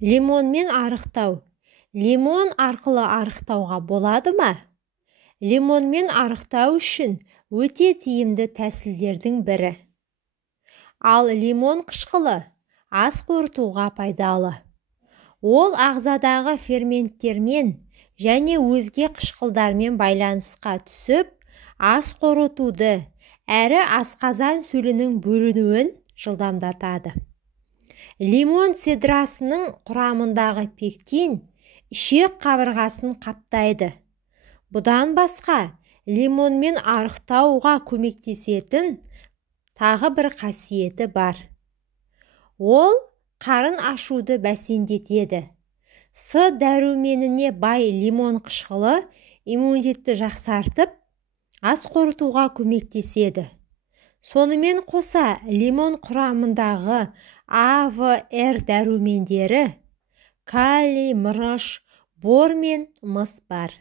Лимонмен арықтау. Лимон арқылы арықтауға болады ма? Лимонмен арықтау үшін өте тиімді тәсілдердің бірі. Ал лимон қышқылы ас қорытуға пайдалы. Ол ағзадағы ферменттермен және өзге қышқылдармен байланысқа түсіп, ас қорытуды әрі асқазан сөлінің бөлінуін жылдамдатады. Лимон седрасының құрамындағы пектин ішек қабырғасын қаптайды. Бұдан басқа, лимонмен арықтауға көмектесетін тағы бір қасиеті бар. Ол қарын ашуды бәсеңдетеді. С дәруменіне бай лимон қышқылы иммунитетті жақсартып, ас қорытуға көмектеседі. Сонымен қоса, лимон құрамындағы А, В, Р дәрумендері калий, мырыш, бор мен мыс бар.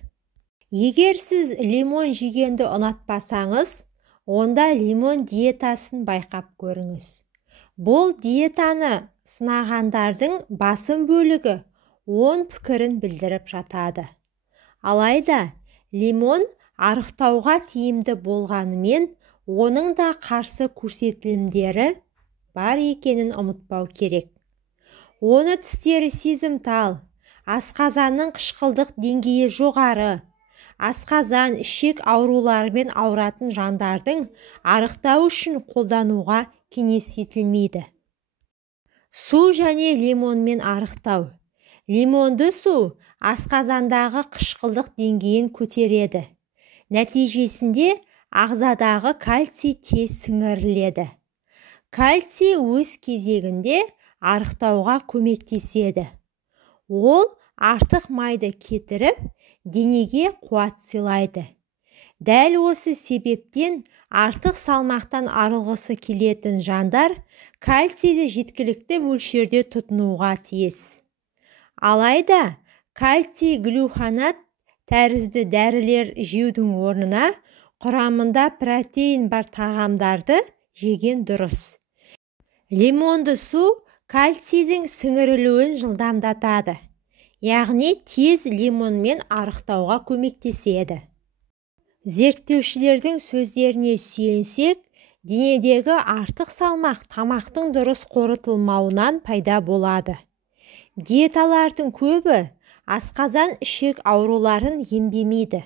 Егер сіз лимон жегенді ұнатпасаңыз, онда лимон диетасын байқап көріңіз. Бұл диетаны сынағандардың басым бөлігі оң пікірін білдіріп жатады. Алайда, лимон арықтауға тиімді болғанымен, оның да қарсы көрсетілімдері бар екенін ұмытпау керек. Оны тістері сезімтал, асқазанның қышқылдық деңгейі жоғары, асқазан, ішек ауруларымен ауыратын жандардың арықтау үшін қолдануға кеңес етілмейді. Су және лимонмен арықтау. Лимонды су асқазандағы қышқылдық деңгейін көтереді. Нәтижесінде ағзадағы кальций тез сіңіріледі. Кальций өз кезегінде арықтауға көмектеседі. Ол артық майды кетіріп, денеге қуат сыйлайды. Дәл осы себептен артық салмақтан арылғысы келетін жандар кальцийді жеткілікті мөлшерде тұтынуға тиіс. Алайда, кальций глюконат тәрізді дәрілер жеудің орнына құрамында протеин бар тағамдарды жеген дұрыс. Лимонды су кальцийдің сіңірілуін жылдамдатады, яғни тез лимонмен арықтауға көмектеседі. Зерттеушілердің сөздеріне сүйенсек, денедегі артық салмақ тамақтың дұрыс қорытылмауынан пайда болады. Диеталардың көбі асқазан ішек ауруларын емдемейді.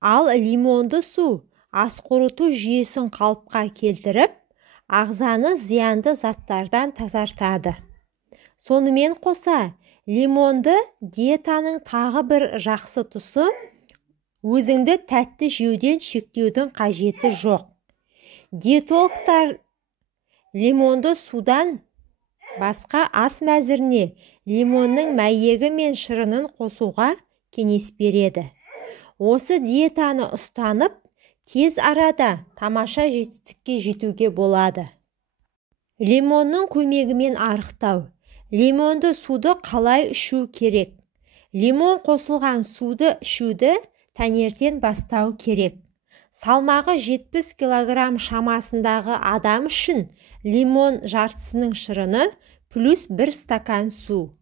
Ал лимонды су ас қорыту жүйесін қалыпқа келтіріп, ағзаны зиянды заттардан тазартады. Сонымен қоса, лимонды диетаның тағы бір жақсы тұсы, өзіңді тәтті жеуден шектеудің қажеті жоқ. Диетологтар лимонды судан басқа ас мәзіріне лимонның мәйегі мен шырынын қосуға кеңес береді. Осы диетаны ұстанып, тез арада тамаша жетістікке жетуге болады. Лимонның көмегімен арықтау. Лимонды суды қалай ішу керек? Лимон қосылған суды ішуді таңертең бастау керек. Салмағы 70 кг шамасындағы адам үшін лимон жартысының шырыны плюс 1 стакан су.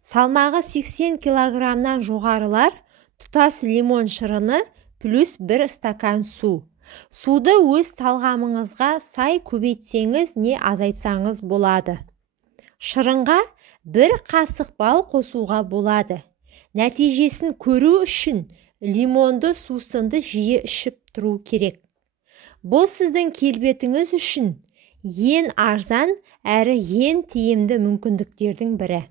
Салмағы 80 кг-нан жоғарылар тұтас лимон шырыны плюс 1 стакан су. Суды өз талғамыңызға сай көбейтсеңіз не азайтсаңыз болады. Шырынға 1 қасық бал қосуға болады. Нәтижесін көру үшін лимонды сусынды жиі ішіп тұру керек. Бұл сіздің келбетіңіз үшін ең арзан әрі ең тиімді мүмкіндіктердің бірі.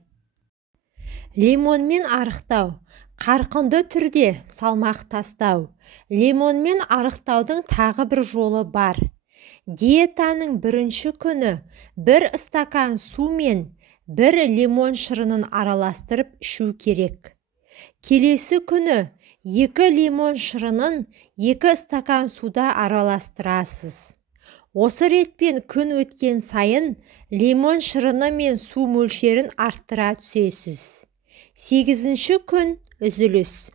Лимонмен арықтау. Қарқынды түрде салмақ тастау. Лимонмен арықтаудың тағы бір жолы бар. Диетаның бірінші күні 1 стакан су мен 1 лимон шырынын араластырып ішу керек. Келесі күні 2 лимон шырынын 2 стакан суда араластырасыз. Осы ретпен күн өткен сайын лимон шырыны мен су мөлшерін арттыра түсесіз. 8-ші күн үзіліс.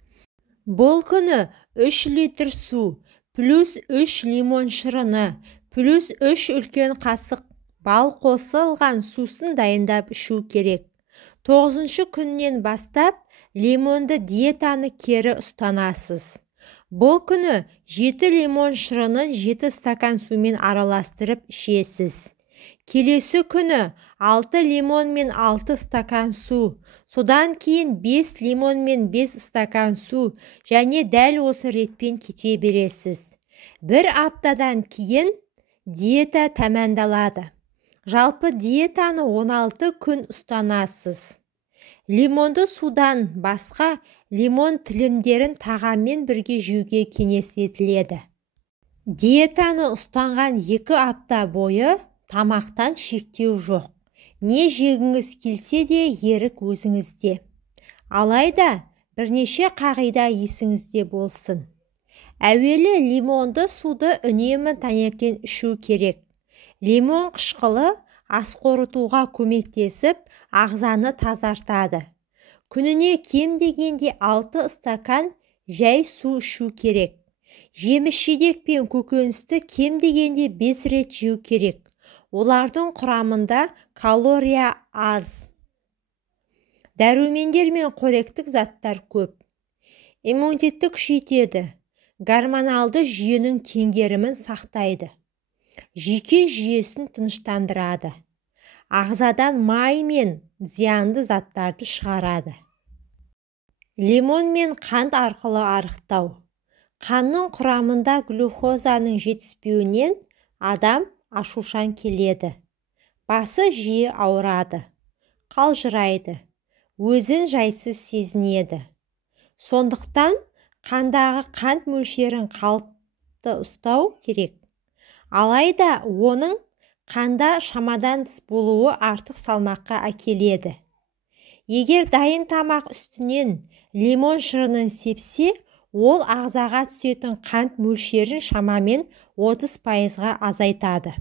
Бұл күні 3 литр су, плюс 3 лимон шырыны, плюс 3 үлкен қасық бал қосылған сусын дайындап ішу керек. 9-шы күннен бастап лимонды диетаны кері ұстанасыз. Бұл күні 7 лимон шырынын 7 стакан сумен араластырып ішесіз. Келесі күні 6 лимон мен 6 стакан су, содан кейін 5 лимон мен 5 стакан су және дәл осы ретпен кете бересіз. Бір аптадан кейін диета тәмамдалады. Жалпы диетаны 16 күн ұстанасыз. Лимонды судан басқа лимон тілімдерін тағаммен бірге жеуге кеңес етіледі. Диетаны ұстанған 2 апта бойы тамақтан шектеу жоқ. Не жегіңіз келсе де ерік өзіңізде. Алайда бірнеше қағида есіңізде болсын. Әуелі лимонды суды үнемі таңертең ішу керек. Лимон қышқылы ас қорытуға көмектесіп, ағзаны тазартады. Күніне кем дегенде 6 стакан жай су ішу керек. Жеміс-жидек пен көкөністі кем дегенде 5 рет жеу керек. Олардың құрамында калория аз. Дәрумендер мен қоректік заттар көп. Иммунитетті күшейтеді. Гормоналды жүйенің теңгерімін сақтайды. Жүйке жүйесін тыныштандырады. Ағзадан май мен зиянды заттарды шығарады. Лимон мен қант арқылы арықтау. Қанның құрамында глюкозаның жетіспеуінен адам ашушаң келеді. Басы жиі ауырады, қалжырайды, өзін жайсыз сезінеді. Сондықтан қандағы қант мөлшерін қалыпты ұстау керек. Алайда оның қанда шамадан тыс болуы артық салмаққа әкеледі. Егер дайын тамақ үстінен лимон шырынын сепсе, ол ағзаға түсетін қант мөлшерін шамамен 30%-ға азайтады.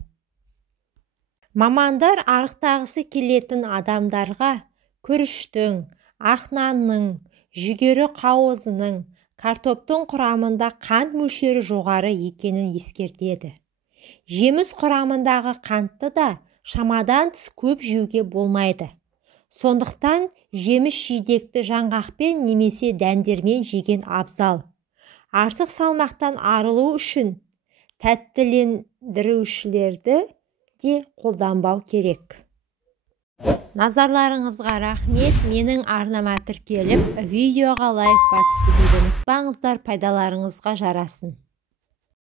Мамандар арықтағысы келетін адамдарға күріштің, ақ нанның, жүгері қауызының, картоптың құрамында қант мөлшері жоғары екенін ескертеді. Жеміс құрамындағы қантты да шамадан тыс көп жеуге болмайды. Сондықтан жеміс-жидекті жаңғақпен немесе дәндермен жеген абзал. Артық салмақтан арылу үшін тәттілендірушілерді де қолданбау керек. Назарларыңызға рахмет. Менің арнама тіркеліп, видеоға лайк басып кетуді ұмытпаңыздар, пайдаларыңызға жарасын.